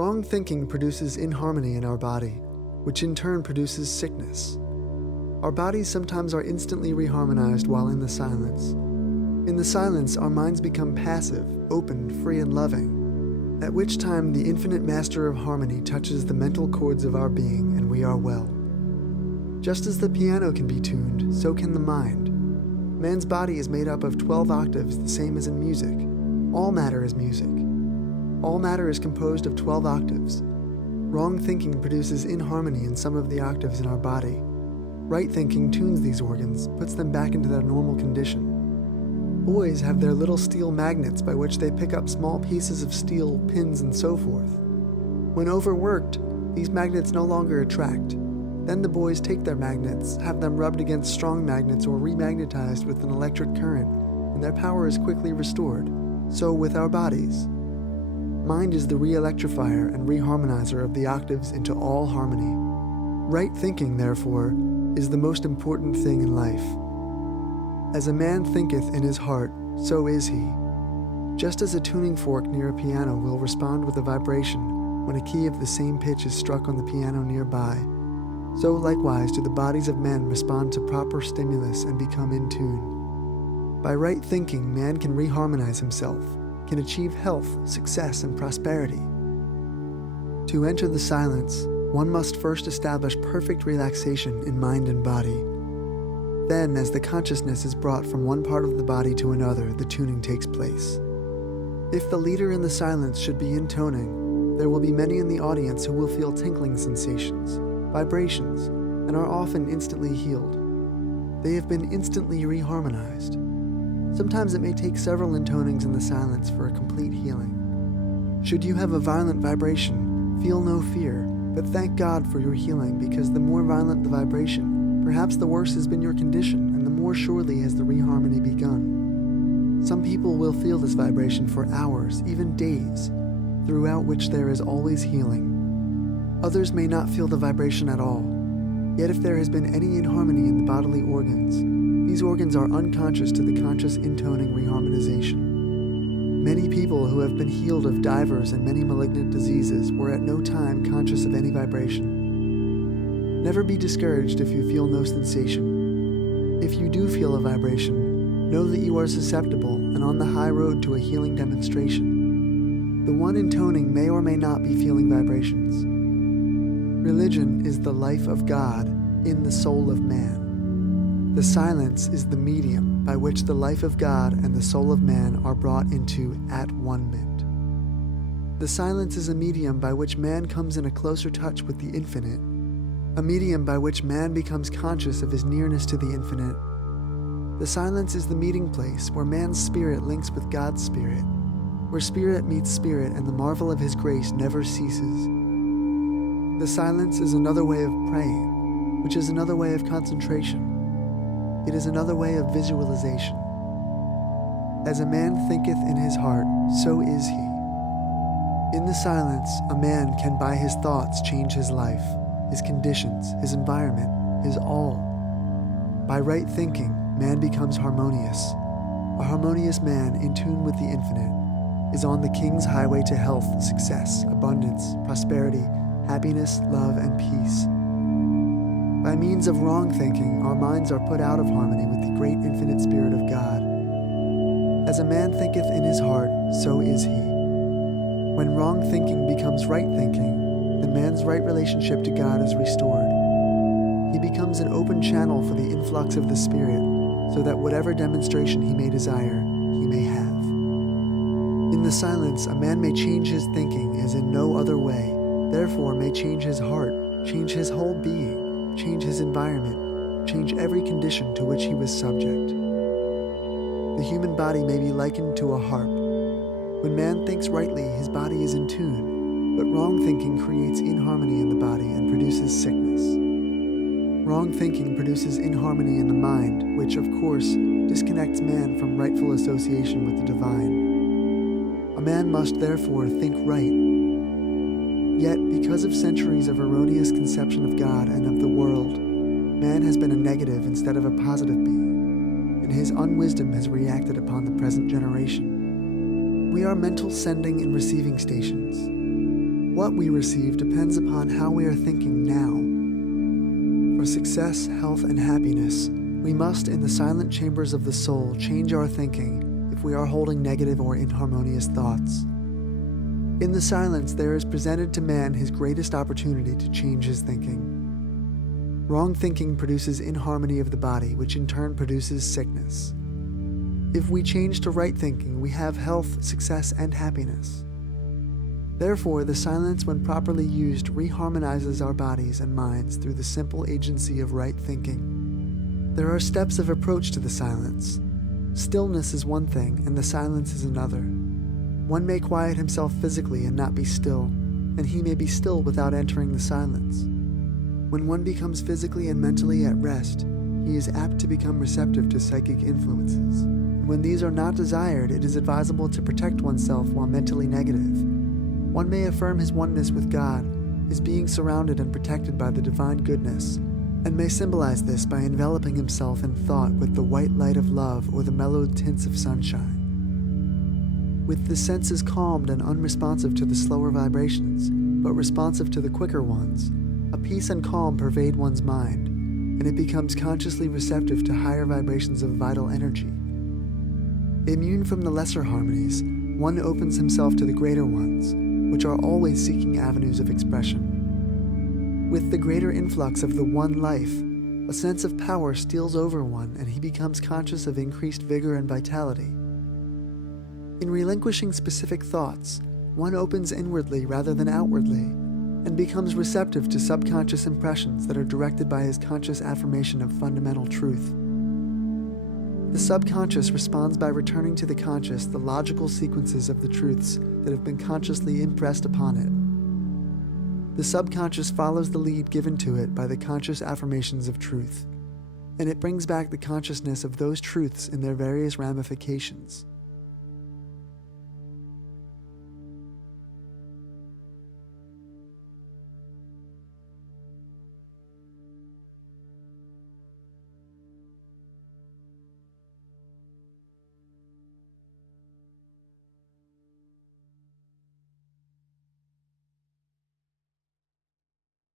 Wrong thinking produces inharmony in our body, which in turn produces sickness. Our bodies sometimes are instantly re-harmonized while in the silence. In the silence, our minds become passive, open, free, and loving, at which time the infinite master of harmony touches the mental chords of our being and we are well. Just as the piano can be tuned, so can the mind. Man's body is made up of 12 octaves, the same as in music. All matter is music. All matter is composed of 12 octaves. Wrong thinking produces inharmony in some of the octaves in our body. Right thinking tunes these organs, puts them back into their normal condition. Boys have their little steel magnets by which they pick up small pieces of steel, pins, and so forth. When overworked, these magnets no longer attract. Then the boys take their magnets, have them rubbed against strong magnets or remagnetized with an electric current, and their power is quickly restored. So with our bodies. Mind is the re-electrifier and re-harmonizer of the octaves into all harmony. Right thinking, therefore, is the most important thing in life. As a man thinketh in his heart, so is he. Just as a tuning fork near a piano will respond with a vibration when a key of the same pitch is struck on the piano nearby, so likewise do the bodies of men respond to proper stimulus and become in tune. By right thinking, man can re-harmonize himself, can achieve health, success, and prosperity. To enter the silence, one must first establish perfect relaxation in mind and body. Then, as the consciousness is brought from one part of the body to another, the tuning takes place. If the leader in the silence should be intoning, there will be many in the audience who will feel tinkling sensations, vibrations, and are often instantly healed. They have been instantly re-harmonized. Sometimes it may take several intonings in the silence for a complete healing. Should you have a violent vibration, feel no fear, but thank God for your healing, because the more violent the vibration, perhaps the worse has been your condition, and the more surely has the re-harmony begun. Some people will feel this vibration for hours, even days, throughout which there is always healing. Others may not feel the vibration at all. Yet if there has been any inharmony in the bodily organs, these organs are unconscious to the conscious intoning reharmonization. Many people who have been healed of divers and many malignant diseases were at no time conscious of any vibration. Never be discouraged if you feel no sensation. If you do feel a vibration, know that you are susceptible and on the high road to a healing demonstration. The one intoning may or may not be feeling vibrations. Religion is the life of God in the soul of man. The silence is the medium by which the life of God and the soul of man are brought into at-one-ment. The silence is a medium by which man comes in a closer touch with the infinite, a medium by which man becomes conscious of his nearness to the infinite. The silence is the meeting place where man's spirit links with God's spirit, where spirit meets spirit and the marvel of his grace never ceases. The silence is another way of praying, which is another way of concentration. It is another way of visualization. As a man thinketh in his heart, so is he. In the silence, a man can by his thoughts change his life, his conditions, his environment, his all. By right thinking, man becomes harmonious. A harmonious man in tune with the infinite is on the king's highway to health, success, abundance, prosperity, happiness, love, and peace. By means of wrong thinking, our minds are put out of harmony with the great infinite Spirit of God. As a man thinketh in his heart, so is he. When wrong thinking becomes right thinking, then man's right relationship to God is restored. He becomes an open channel for the influx of the Spirit, so that whatever demonstration he may desire, he may have. In the silence, a man may change his thinking as in no other way, therefore may change his heart, change his whole being, change his environment, change every condition to which he was subject. The human body may be likened to a harp. When man thinks rightly, his body is in tune, but wrong thinking creates inharmony in the body and produces sickness. Wrong thinking produces inharmony in the mind, which, of course, disconnects man from rightful association with the divine. A man must therefore think right. Yet, because of centuries of erroneous conception of God and of the world, man has been a negative instead of a positive being, and his unwisdom has reacted upon the present generation. We are mental sending and receiving stations. what we receive depends upon how we are thinking now. For success, health, and happiness, we must, in the silent chambers of the soul, change our thinking if we are holding negative or inharmonious thoughts. In the silence, there is presented to man his greatest opportunity to change his thinking. Wrong thinking produces inharmony of the body, which in turn produces sickness. If we change to right thinking, we have health, success, and happiness. Therefore, the silence, when properly used, reharmonizes our bodies and minds through the simple agency of right thinking. There are steps of approach to the silence. Stillness is one thing, and the silence is another. One may quiet himself physically and not be still, and he may be still without entering the silence. When one becomes physically and mentally at rest, he is apt to become receptive to psychic influences. When these are not desired, it is advisable to protect oneself while mentally negative. One may affirm his oneness with God, his being surrounded and protected by the divine goodness, and may symbolize this by enveloping himself in thought with the white light of love or the mellowed tints of sunshine. With the senses calmed and unresponsive to the slower vibrations, but responsive to the quicker ones, a peace and calm pervade one's mind, and it becomes consciously receptive to higher vibrations of vital energy. Immune from the lesser harmonies, one opens himself to the greater ones, which are always seeking avenues of expression. With the greater influx of the one life, a sense of power steals over one and he becomes conscious of increased vigor and vitality. In relinquishing specific thoughts, one opens inwardly rather than outwardly, and becomes receptive to subconscious impressions that are directed by his conscious affirmation of fundamental truth. The subconscious responds by returning to the conscious the logical sequences of the truths that have been consciously impressed upon it. The subconscious follows the lead given to it by the conscious affirmations of truth, and it brings back the consciousness of those truths in their various ramifications.